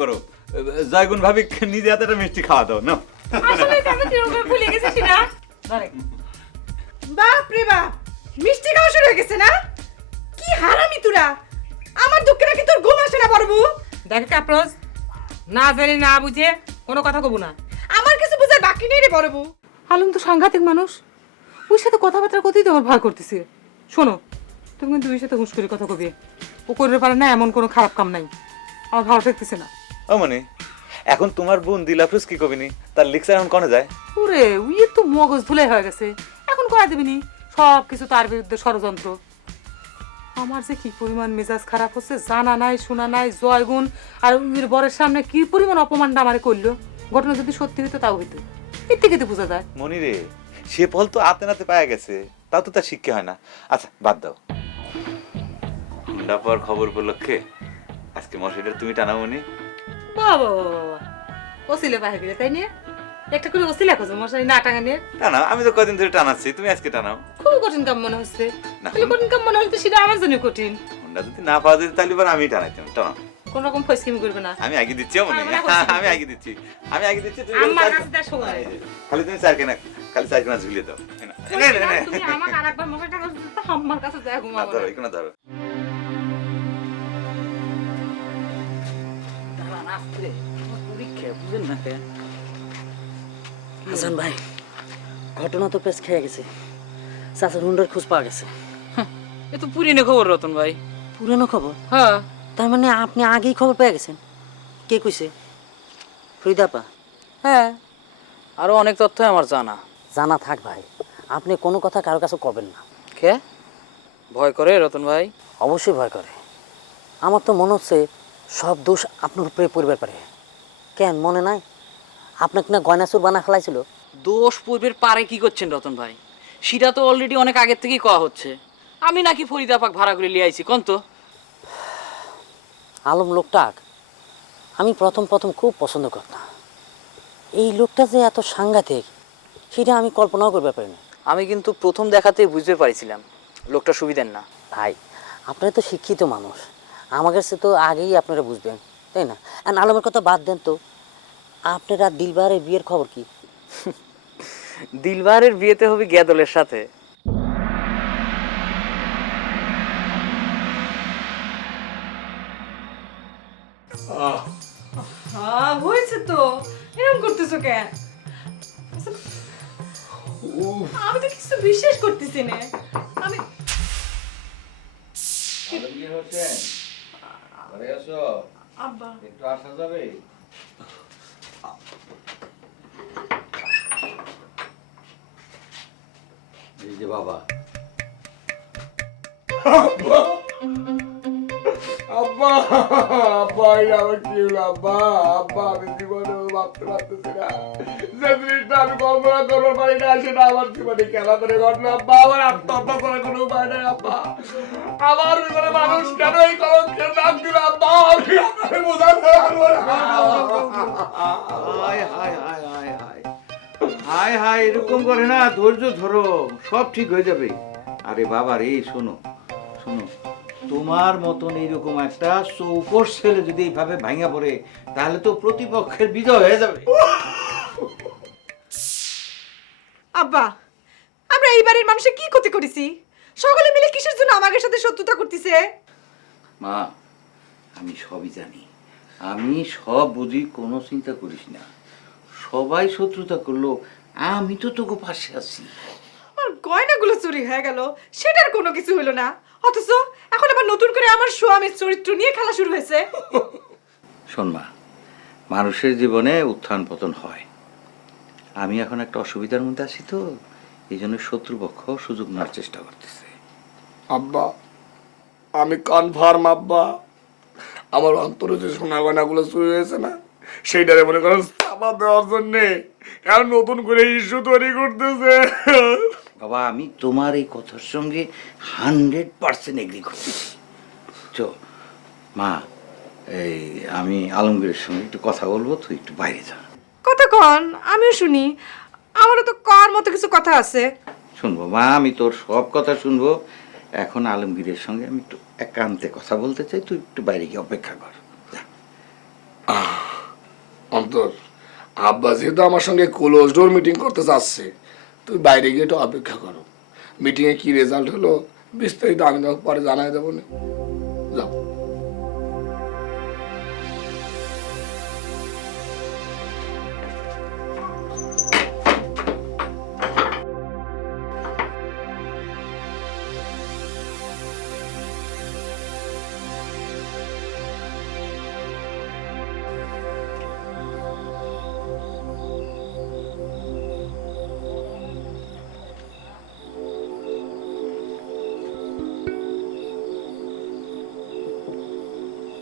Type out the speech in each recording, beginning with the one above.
করো। জয়গুণ ভাবি নিজে হাতে একটা মিষ্টি খাওয়া দাও না আসলে আমি কীরকম ভুলে গেছি সেটা বাপ রে বাপ মিষ্টি খাওয়া শুরু হয়ে গেছে না? কি হারামি তোরা। আমার দুঃখে নাকি তোর ঘুম আসে না বড়বু দেখ কাপ্রোজ না জানি না বুঝে কোনো কথা কব না। আমার কিছু বুঝার বাকি নেই রে বড়বু আলম তো সাংঘাতিক মানুষ। ওর সাথে কথাবার্তা কতই তোমার ভয় করতেছে। শোনো তুমি কিন্তু ওর সাথে হুঁশ করে কথা কবে। ও করতে পারে না এমন কোনো খারাপ কাম নাই। আমার ভালো থাকতেছে না। ও মানে এখন তোমার বোন দিলাফরুজ কি কবিনি? তার লিক্সার এখন কনে যায়? ওরে উইয়ে তো মগজ ধুলাই হয়ে গেছে। এখন করা দেবিনি? সব কিছু তার বিরুদ্ধে ষড়যন্ত্র। আমার যে কি পরিমাণ মেজাজ খারাপ হচ্ছে জানা নাই শোনা নাই জয়গুণ আর উইয়ের বরের সামনে কি পরিমাণ অপমানটা আমারে করল? ঘটনা যদি সত্যি হইতো তাও হইতো। এর থেকে তো বোঝা যায়। মনি রে সে ফল তো আতে নাতে পায়া গেছে তাও তো তার শিক্ষা হয় না। আচ্ছা বাদ দাও। হুন্ডা খবর উপলক্ষে আজকে মশাইটা তুমি টানাও মনি। বাবা ওসিলে গেলে তাই নিয়ে? একটা করে ওসিলা খোঁজো না টাঙা নিয়ে টানাও আমি তো কদিন ধরে টানাচ্ছি তুমি আজকে টানাও। খুবই কঠিন কাম মনে হচ্ছে। না। তাহলে কঠিন কাম মনে তো সেটা আমার জন্য কঠিন। হুন্ডা যদি না পাওয়া যেত তাহলে এবার আমি টানাইতাম টানাও। কোন রকম ফসকিমি করবে না। আমি আগে দিচ্ছি মনে আমি আগে দিচ্ছি। আমি আগে দিচ্ছি তুমি আমার কাছে সময়। খালি তুমি চার কেনা খালি চার কেনা ঝুলিয়ে দাও। নে, নে, নে। তুমি আমাকে আরেকবার মশাই টাঙা দিতে তো আমার কাছে যায় ঘুমাবো ধরো এখানে ধরো। হাসান ভাই ঘটনা তো পেস খেয়ে গেছে। চাচার হুন্ডার খোঁজ পাওয়া গেছে। এ তো পুরিনে খবর রতন ভাই। পুরনো খবর? হ্যাঁ। তার মানে আপনি আগেই খবর পেয়ে গেছেন? কে কইছে? ফরিদাপা হ্যাঁ। আরও অনেক তথ্য আমার জানা। জানা থাক ভাই আপনি কোনো কথা কারও কাছে কবেন না। কে? ভয় করে রতন ভাই? অবশ্যই ভয় করে। আমার তো মনে হচ্ছে সব দোষ আপনার উপরে পরিবার পারে। কেন? মনে নাই? আপনাকে না গয়না চুর বানা ফেলাইছিল দোষ পূর্বের পারে কি করছেন রতন ভাই? সেটা তো অলরেডি অনেক আগের থেকেই কওয়া হচ্ছে। আমি নাকি ফরিদাপাক ভাড়া করে লিয়ে আইছি কোন তো? আলম লোকটাক আমি প্রথম প্রথম খুব পছন্দ করতাম। এই লোকটা যে এত সাংঘাতিক সেটা আমি কল্পনাও করতে পারি না আমি কিন্তু প্রথম দেখাতে বুঝতে পারিছিলাম লোকটা সুবিধের না। ভাই আপনারা তো শিক্ষিত মানুষ। আমার কাছে তো আগেই আপনারা বুঝবেন। তাই না? আর আলমের কথা বাদ দেন তো। আপনারা দিলবারের বিয়ের খবর কি? দিলবারের বিয়েতে হবে গ্যাদলের সাথে। হ্যাঁ হয়েছে তো। এরকম করতেছো কেন? আচ্ছা, আমি তো কিছু বিশ্বাস করতেছি না। আমি আব্বা। একটু আসা যাবে? এই যে বাবা। আব্বা আব্বা আমার কি হলো? আব্বা আব্বা আমি জীবনে হায় হায়, এরকম করে না, ধৈর্য ধরো, সব ঠিক হয়ে যাবে। আরে বাবা রে, শোনো শোনো। তোমার মতন এইরকম একটা চৌকস ছেলে যদি এইভাবে ভাঙা পড়ে তাহলে তো প্রতিপক্ষের বিজয় হয়ে যাবে। আব্বা আমরা এই বাড়ির মানুষের কি ক্ষতি করেছি? সকলে মিলে কিসের জন্য আমাদের সাথে শত্রুতা করতেছে? মা আমি সবই জানি। আমি সব বুঝি কোনো চিন্তা করিস না। সবাই শত্রুতা করল আমি তো তোকে পাশে আছি। আমার গয়নাগুলো চুরি হয়ে গেল সেটার কোনো কিছু হলো না। অথচ এখন আবার নতুন করে আমার স্বামীর চরিত্র নিয়ে খেলা শুরু হয়েছে। শোন মা মানুষের জীবনে উত্থান পতন হয়। আমি এখন একটা অসুবিধার মধ্যে আছি তো এই জন্য শত্রুপক্ষ সুযোগ নেওয়ার চেষ্টা করতেছে। আব্বা আমি কনফার্ম আব্বা। আমার অন্তরে যে সোনা গয়নাগুলো চুরি হয়েছে না সেইটারে মনে করেন চাপা দেওয়ার জন্যে এখন নতুন করে ইস্যু তৈরি করতেছে। বাবা আমি তোমার এই কথার সঙ্গে হান্ড্রেড পার্সেন্ট এগ্রি করতেছি চো মা এই আমি আলমগীরের সঙ্গে একটু কথা বলব তুই একটু বাইরে যা। কথা কন আমিও শুনি। আমারও তো কর মতো কিছু কথা আছে। শুনব মা আমি তোর সব কথা শুনব। এখন আলমগীরের সঙ্গে আমি একটু একান্তে কথা বলতে চাই তুই একটু বাইরে গিয়ে অপেক্ষা কর। অন্তর আব্বা যেহেতু আমার সঙ্গে ক্লোজ ডোর মিটিং করতে চাচ্ছে তুই বাইরে গিয়ে একটু অপেক্ষা করো। মিটিংয়ে কী রেজাল্ট হলো, বিস্তারিত আমি তোমাকে পরে জানাই দেবো না।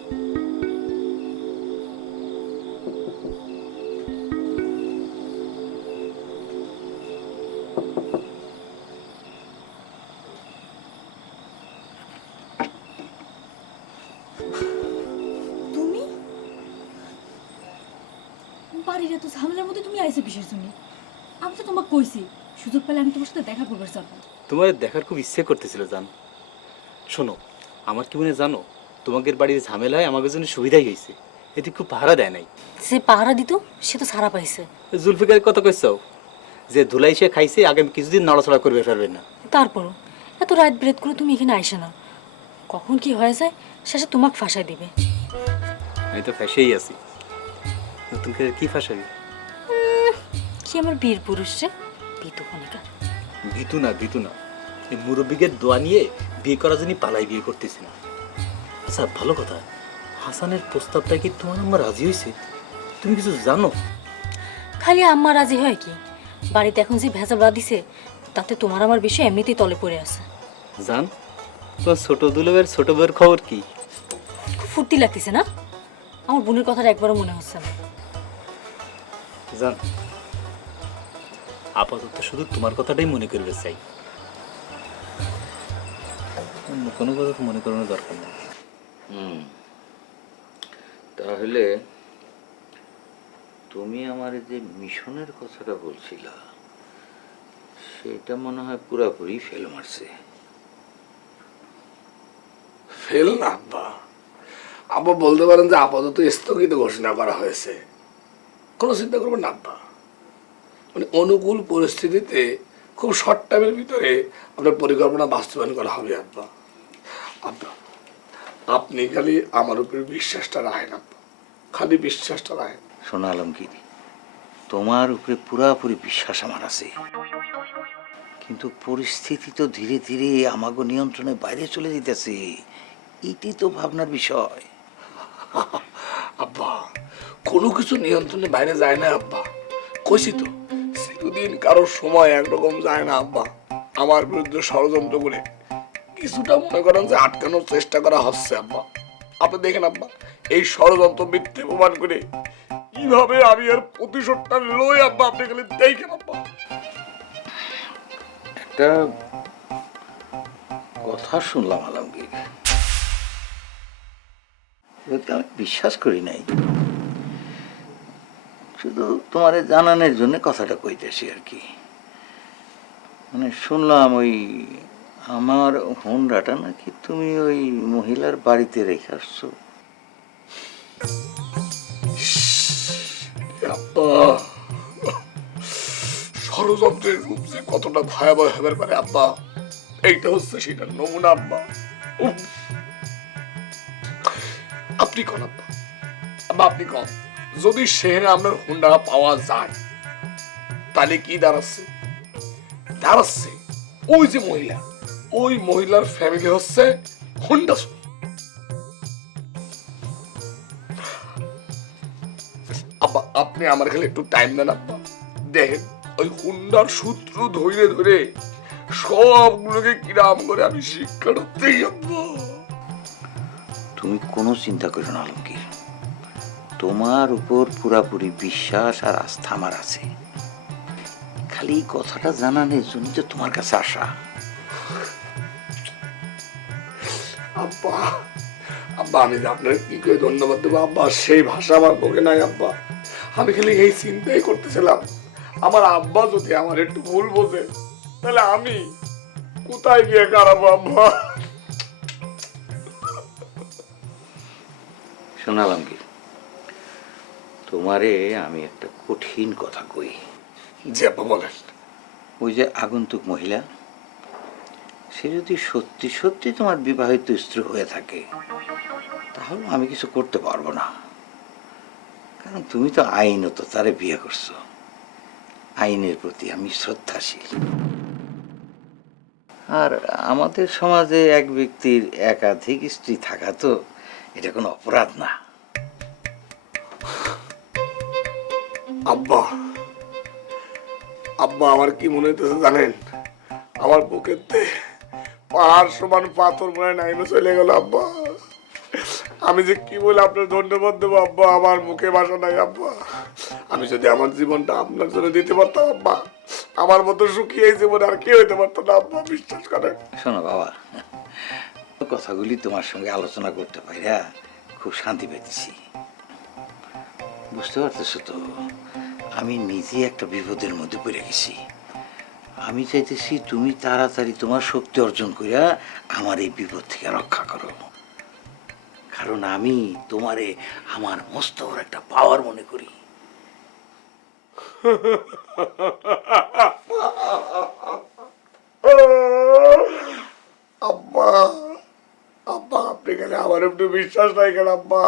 বাড়ির এত ঝামেলার মধ্যে তুমি আইসে বিশেষ জন্য? আমি তো তোমাকে কইছি, সুযোগ পেলে আমি তোমার সাথে দেখা করবার চাবো। তোমার দেখার খুব ইচ্ছে করতেছিল জান। শোনো, আমার কি মনে জানো? তোমাদের বাড়ির ঝামেলায় আমাদের জন্য সুবিধাই হয়েছে। এটি খুব ভাড়া দেয় নাই। সে পাহারা দিত সে তো ছাড়া পাইছে। জুলফিকার কত কইছাও যে ধুলাই সে খাইছে আগামী কিছুদিন নড়াচড়া করবে পারবে না। তারপরও? এত রাত বিরাত করে তুমি এখানে আইসে না। কখন কি হয়ে যায় শেষে তোমাকে ফাঁসাই দিবে। আমি তো ফ্যাসেই আছি। নতুন করে কি ফাঁসাবি? কি আমার বীর পুরুষ রে? পিতু খনিকার ভীতু না ভীতু না। এই মুরব্বীকে দোয়া নিয়ে বিয়ে করার জন্য পালাই বিয়ে করতেছি না। আচ্ছা ভালো কথা। হাসানের প্রস্তাবটা কি তোমার আমার রাজি হয়েছে তুমি কিছু জানো? খালি আম্মা রাজি হয় কি? বাড়িতে এখন যে ভেজা দিছে তাতে তোমার আমার বিষয় এমনিতেই তলে পড়ে আছে। জান তোমার ছোট দুলবের ছোট বউয়ের খবর কি? খুব ফুর্তি লাগতেছে না? আমার বোনের কথাটা একবারও মনে হচ্ছে না। জান আপাতত শুধু তোমার কথাটাই মনে করবে চাই। অন্য কোনো কথা মনে করানোর দরকার নেই। তাহলে তুমি আমার যে মিশনের কথাটা বলছিলা, সেটা মনে হয় পুরাপুরি ফেল মারছে। ফেল না, আব্বা। আব্বা বলতে পারেন যে আপাতত স্থগিত ঘোষণা করা হয়েছে। কোনো চিন্তা করবেন না, আব্বা। মানে অনুকূল পরিস্থিতিতে খুব শর্ট টাইমের ভিতরে আপনার পরিকল্পনা বাস্তবায়ন করা হবে, আব্বা। আব্বা আপনি খালি আমার উপরে বিশ্বাসটা রাখেন আব্বা। খালি বিশ্বাসটা রাখেন। শোনা আলমগীর তোমার উপরে পুরাপুরি বিশ্বাস আমার আছে। কিন্তু পরিস্থিতি তো ধীরে ধীরে আমাগো নিয়ন্ত্রণের বাইরে চলে যেতেছে এটি তো ভাবনার বিষয়। আব্বা কোনো কিছু নিয়ন্ত্রণের বাইরে যায় না আব্বা। কইছি তো চিরদিন কারোর সময় একরকম যায় না আব্বা। আমার বিরুদ্ধে ষড়যন্ত্র করে কিছুটা মনে করেন যে আটকানোর চেষ্টা করা হচ্ছে, আব্বা। আপনি দেখেন, আব্বা, এই ষড়যন্ত্র মিথ্যে প্রমাণ করে কীভাবে আমি এর প্রতিশোধটা লই, আব্বা, আপনি খালি দেখেন, আব্বা। একটা কথা শুনলাম, আলমগীর। আমি বিশ্বাস করি নাই। শুধু তোমারে জানানোর জন্য কথাটা কইতেছি আর কি। মানে শুনলাম ওই আমার হুন্ডাটা নাকি তুমি ওই মহিলার বাড়িতে রেখে আসছো? ষড়যন্ত্রের রূপ যে কতটা ভয়াবহ হতে পারে, আব্বা। এইটা হচ্ছে সেটা নমুনা, আব্বা। আপনি কন, আব্বা? আব্বা, আপনি কন? যদি সেখানে আপনার হুন্ডা পাওয়া যায়, তাহলে কি দাঁড়াচ্ছে? দাঁড়াচ্ছে ওই যে মহিলা। ওই মহিলার ফ্যামিলি হচ্ছে আপনি আমার খালি একটু টাইম দেন দেখেন, ওই হুন্ডার সূত্র ধরে ধরে সবগুলোকে কিরাম করে আমি দিই আব্বা। তুমি কোনো চিন্তা করো না, আলমগীর। তোমার উপর পুরাপুরি বিশ্বাস আর আস্থা আমার আছে। খালি কথাটা জানানোর জন্য তোমার কাছে আসা। আব্বা। আব্বা আমি যে আপনার কি করে ধন্যবাদ দেবো? আব্বা সেই ভাষা আমার পক্ষে নাই আব্বা। আমি খালি এই চিন্তাই করতেছিলাম। আমার আব্বা যদি আমার একটু ভুল বোঝে তাহলে আমি কোথায় গিয়ে কারাবো আব্বা? শোনালাম কি তোমারে আমি একটা কঠিন কথা কই। জি আব্বা বলেন। ওই যে আগন্তুক মহিলা সে যদি সত্যি সত্যি তোমার বিবাহিত স্ত্রী হয়ে থাকে, তাহলে আমি কিছু করতে পারব না। কারণ তুমি তো আইনত, তারে বিয়ে করছ। আইনের প্রতি আমি শ্রদ্ধাশীল। আর আমাদের সমাজে এক ব্যক্তির একাধিক স্ত্রী থাকা তো এটা কোনো অপরাধ না। আব্বা আব্বা, আমার কি মনে হইতেছে জানেন? আমার বুকেতে পাহাড় সমান পাথর মনে নাইমে চলে গেল, আব্বা। আমি যে কি বলে আপনার ধন্যবাদ দেবো, আব্বা, আমার মুখে ভাষা নাই, আব্বা। আমি যদি আমার জীবনটা আপনার জন্য দিতে পারতাম, আব্বা, আমার মতো সুখী এই জীবনে আর কি হইতে পারতো না, আব্বা, বিশ্বাস করেন। শোনো বাবা কথাগুলি তোমার সঙ্গে আলোচনা করতে পারিয়া খুব শান্তি পেতেছি বুঝতে পারতেছো তো, আমি নিজে একটা বিপদের মধ্যে পড়ে গেছি। আমি চাইতেছি তুমি তাড়াতাড়ি তোমার শক্তি অর্জন করিয়া আমার এই বিপদ থেকে রক্ষা করো। কারণ আমি তোমারে আমার মস্ত বড় একটা পাওয়ার মনে করি। আব্বা আব্বা আপনি কেন আমার একটু বিশ্বাস নাই কেন আব্বা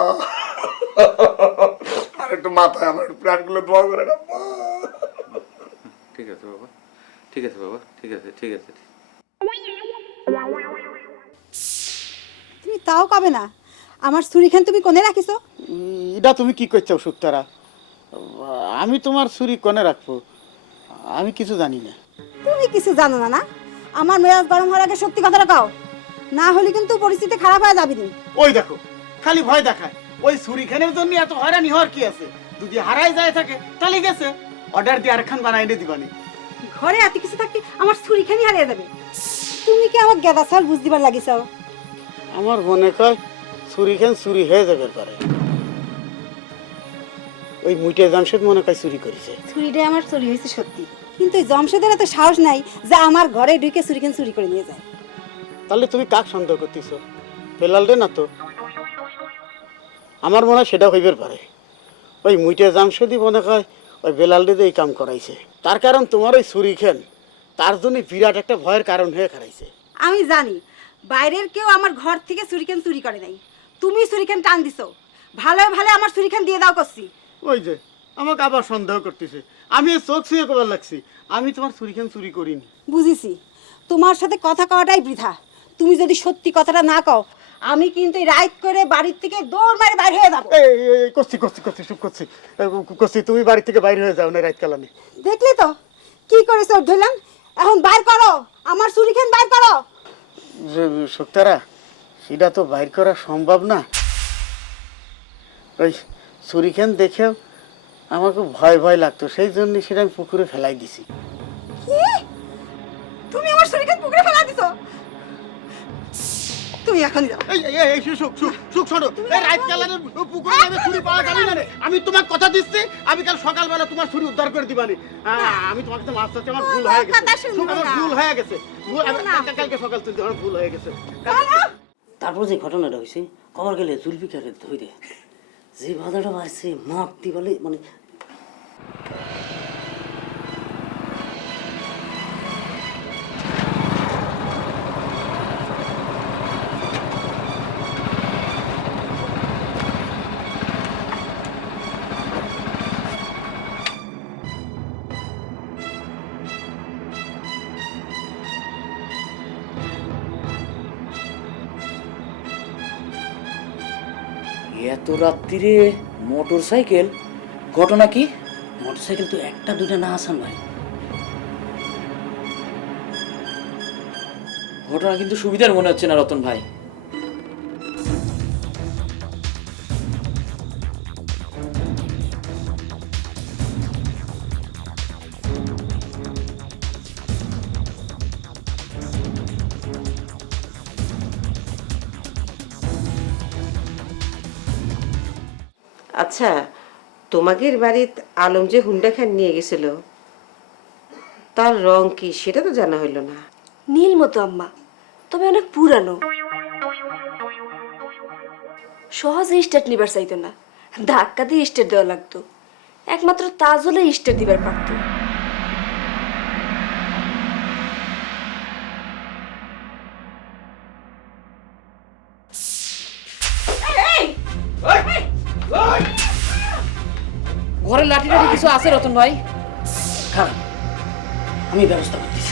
আর একটু মাথায় আমার প্ল্যানগুলো দোয়া করেন আব্বা ঠিক আছে বাবা। ঠিক আছে বাবা ঠিক আছে ঠিক আছে। তুমি তাও কবে না। আমার ছুরিখান তুমি কোনে রাখিছো? এটা তুমি কি করছ সুক্তারা? আমি তোমার ছুরি কোনে রাখব? আমি কিছু জানি না। তুমি কিছু জানো না না? আমার মেজাজ গরম হওয়ার আগে সত্যি কথাটা কও। না হলে কিন্তু পরিস্থিতি খারাপ হয়ে যাবে ওই দেখো খালি ভয় দেখায়। ওই ছুরিখানের জন্য এত হয়রানি হওয়ার কি আছে? যদি হারাই যায় থাকে তাহলে গেছে। অর্ডার দিয়ে আরেকখান বানাই এনে দিবানি। ঘরে এত কিছু থাকতে আমার ছুরিখানি হারিয়ে যাবে। তুমি কি আমার গেদা চাল বুঝ দিবার লাগিস আমার মনে কয় ছুরিখান চুরি হয়ে যাবে পারে। ওই মুইটে জামশেদ মনে কয় চুরি করেছে। ছুরিটা আমার চুরি হয়েছে সত্যি। কিন্তু এই জমশেদের এত সাহস নাই যে আমার ঘরে ঢুকে ছুরিখান চুরি করে নিয়ে যায়। তাহলে তুমি কাক সন্দেহ করতেছ? বেলাল রে না তো? আমার মনে হয় সেটা হইবার পারে। ওই মুইটে জামশেদি মনে হয় ওই বেলাল এই কাম করাইছে। তার কারণ তোমার ওই ছুরি খেন তার জন্য বিরাট একটা ভয়ের কারণ হয়ে খারাইছে। আমি জানি বাইরের কেউ আমার ঘর থেকে ছুরিখান চুরি করে নাই। তুমি ছুরিখান টান দিছো। ভালো ভালো আমার ছুরিখান দিয়ে দাও করছি। ওই যে আমাকে আবার সন্দেহ করতেছে। আমি চোখ ছুঁয়ে কবার লাগছি আমি তোমার ছুরিখান চুরি করিনি। বুঝেছি তোমার সাথে কথা কওয়াটাই বৃথা। তুমি যদি সত্যি কথাটা না কও আমি কিন্তু রাইট করে বাড়ির থেকে দৌড় মারে বাইরে হয়ে যাব। এই এই, এই, করছি করছি করছি চুপ করছি। করছি তুমি বাড়ি থেকে বাইরে হয়ে যাও না রাত কালামে। দেখলে তো? কি করেছে ধরলাম? এখন বাইর করো। আমার ছুরিখান বাইর করো। সত্যারা সেটা তো বাইর করা সম্ভব না। ওই ছুরিখান দেখেও আমার খুব ভয় ভয় লাগতো। সেই জন্য সেটা আমি পুকুরে ফেলাই দিছি। তুমি আমার ছুরিখান পুকুরে ফেলা দিছো? তুমি এখন যাও। এই এই এই সুখ সুখ সুখ শোনো। এই রাত কালারের পুকুরে যাবে ছুরি পাওয়া যাবে না রে। আমি তোমাকে কথা দিচ্ছি আমি কাল সকালবেলা তোমার ছুরি উদ্ধার করে দিবানি। আমি তোমাকে তো মাছ চাচ্ছি আমার ভুল হয়ে গেছে। আমার ভুল হয়ে গেছে। ভুল- কালকে- সকাল তুলতে আমার ভুল হয়ে গেছে। তারপর যে ঘটনাটা হয়েছে কবার গেলে জুলফিকারের ধৈরে যে বাধাটা মারতে বলে মানে রাত্রিরে মোটর সাইকেল ঘটনা কি? মোটর সাইকেল তো একটা দুটা না আসান ভাই ঘটনা কিন্তু সুবিধার মনে হচ্ছে না, রতন ভাই। আচ্ছা তোমাদের বাড়িত আলম যে হুন্ডা খান নিয়ে গেছিল, তার রং কি সেটা তো জানা হইল না। নীল মতো আম্মা, তবে অনেক পুরানো। সহজে স্টেট নিবার চাইতো না, ধাক্কা দিয়ে স্টেট দেওয়া লাগতো। একমাত্র তাজ হলে স্টেট দিবার পারতো। লাঠি কিছু আছে রতন ভাই? খারাপ আমি ব্যবস্থা করতেছি।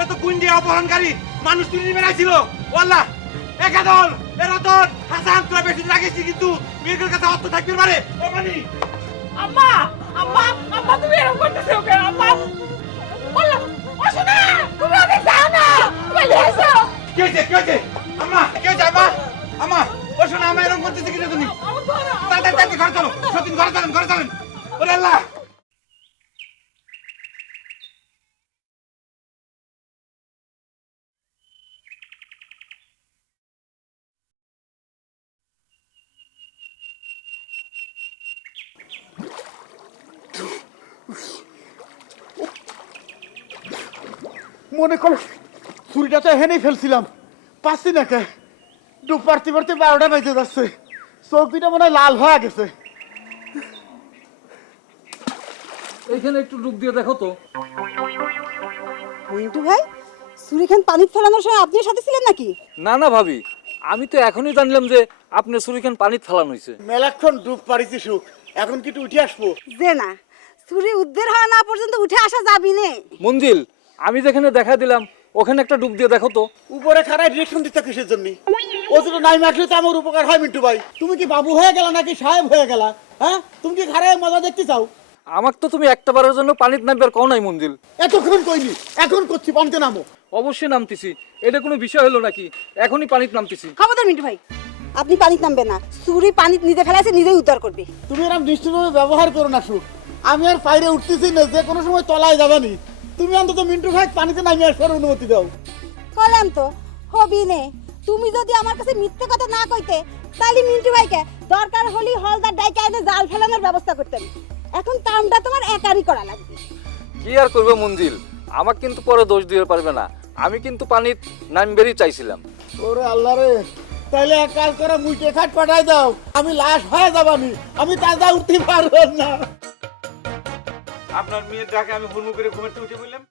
এটা তো গুন্ডি অপহরণকারী। মানুষ তুলে বেড়াইছিল। ও আল্লাহ একাদল এ রতন হাসান তোরা বেশি লাগিস কিন্তু। মেয়েদের কাছে অর্থ থাকবে পারে। ও মানি। আম্মা আম্মা আম্মা তুমি এরকম করতেছো কেন আম্মা? বলো ও শোনা তুমি ওকে যাও না বলে এসো। কে হয়েছে কে আম্মা কে হয়েছে আম্মা? আম্মা ও শোনা আমার এরকম করতেছে কিনা তুমি? তাড়াতাড়ি ঘরে চলো। সতীন ঘরে চলেন ঘরে চলেন। ওরে আল্লাহ মনে কর ছুরিটা তো হেনেই ফেলছিলাম। পাচ্ছি না কে ডুব পারতে পারতে বারোটা বেজে যাচ্ছে। চোখ দুটা মনে হয় লাল হয়ে গেছে। এইখানে একটু ডুব দিয়ে দেখো তো। মিন্টু ভাই সুরিখান পানি ফেলানোর সময় আপনি সাথে ছিলেন নাকি? না না ভাবি আমি তো এখনই জানলাম যে আপনার সুরিখান পানিত ফেলানো হয়েছে। মেলাক্ষণ ডুব পারিছি সুখ। এখন কি উঠে আসব? যে না সুরি উদ্ধার হওয়া না পর্যন্ত উঠে আসা যাবি নে। মঞ্জিল আমি যেখানে দেখা দিলাম ওখানে একটা ডুব দিয়ে দেখো তো। উপরে খারায় ডিরেকশন দিতে কিসের জন্য? ও যদি নাই মাখলে তো আমার উপকার হয় মিন্টু ভাই। তুমি কি বাবু হয়ে গেলা নাকি সাহেব হয়ে গেলা? হ্যাঁ? তুমি কি খারায় মজা দেখতে চাও? আমাকে তো তুমি একটা বারের জন্য পানিত নামবার কও নাই মঞ্জিল এতক্ষণ কইনি এখন করছি পানিতে নামো। অবশ্যই নামতেছি। এটা কোনো বিষয় হলো নাকি? এখনই পানিত নামতেছি। খবরদার মিন্টু ভাই আপনি পানিতে নামবেন না। সুরি পানি নিজে ফেলাইছে নিজেই উদ্ধার করবে। তুমি এরকম দৃষ্টিভাবে ব্যবহার করো না সুখ। আমি আর বাইরে উঠতেছি না যে কোনো সময় তলায় যাবানি। তুমি অন্তত মিন্টু ভাই পানিতে নামিয়ে আসার অনুমতি দাও। কলাম তো হবি নে। তুমি যদি আমার কাছে মিথ্যে কথা না কইতে তাহলে মিন্টু ভাইকে দরকার হলি হলদার ডাইকে এনে জাল ফেলানোর ব্যবস্থা করতেন এখন কামটা তোমার একারই করা লাগবে। কি আর করবে মঞ্জিল? আমাকে কিন্তু পরে দোষ দিতে পারবে না। আমি কিন্তু পানিত নামবেরই চাইছিলাম। ওরে আল্লাহ রে তাহলে এক কাজ করে মুইটে খাট পাঠাই দাও। আমি লাশ হয়ে যাবানি। আমি তাজা উঠতে পারব না। আপনার মেয়ের ডাকে আমি হুড়মু করে ঘুমের উঠে বললাম